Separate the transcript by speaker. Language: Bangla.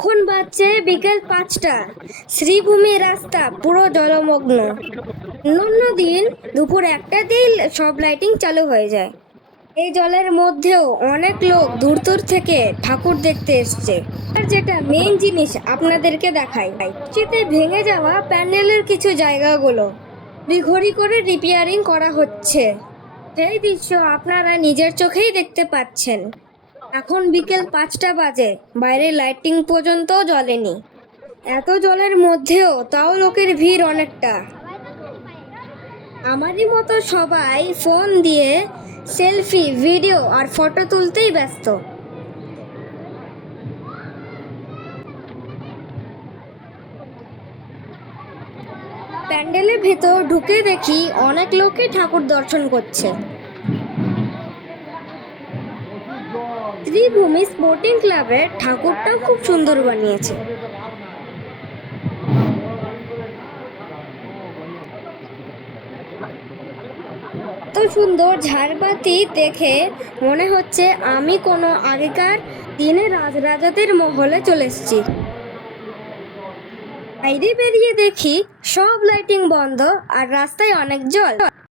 Speaker 1: এখন বাজছে বিকেল পাঁচটা। শ্রীভূমি রাস্তা, পুরো জলমগ্ন। অন্য দিন দুপুর একটাতেই সব লাইটিং চালু হয়ে যায়। এই জলের মধ্যেও অনেক লোক দূর দূর থেকে ঠাকুর দেখতে এসছে। আর যেটা মেন জিনিস আপনাদেরকে দেখাই শীতে ভেঙে যাওয়া প্যান্ডেলের কিছু জায়গাগুলো। ঘড়ি করে রিপেয়ারিং করা হচ্ছে। সেই দৃশ্য আপনারা নিজের চোখেই দেখতে পাচ্ছেন। এখন বিকেল পাঁচটা বাজে। বাইরে লাইটিং পর্যন্ত জ্বলেনি। এত জলের মধ্যেও তাও লোকের ভিড় অনেকটা। আমারই মতো সবাই ফোন দিয়ে সেলফি, ভিডিও আর ফটো তুলতেই ব্যস্ত। প্যান্ডেলের ভেতর ঢুকে দেখি অনেক লোকে ঠাকুর দর্শন করছে। ত্রিভূমি স্পোর্টিং ক্লাবের ঠাকুরটাও খুব সুন্দর বানিয়েছে। এত সুন্দর ঝাড়বাতি দেখে মনে হচ্ছে আমি কোনো আগেকার দিনে রাজরাজাদের মহলে চলে এসেছি। বাইরে বেরিয়ে দেখি সব লাইটিং বন্ধ আর রাস্তায় অনেক জল।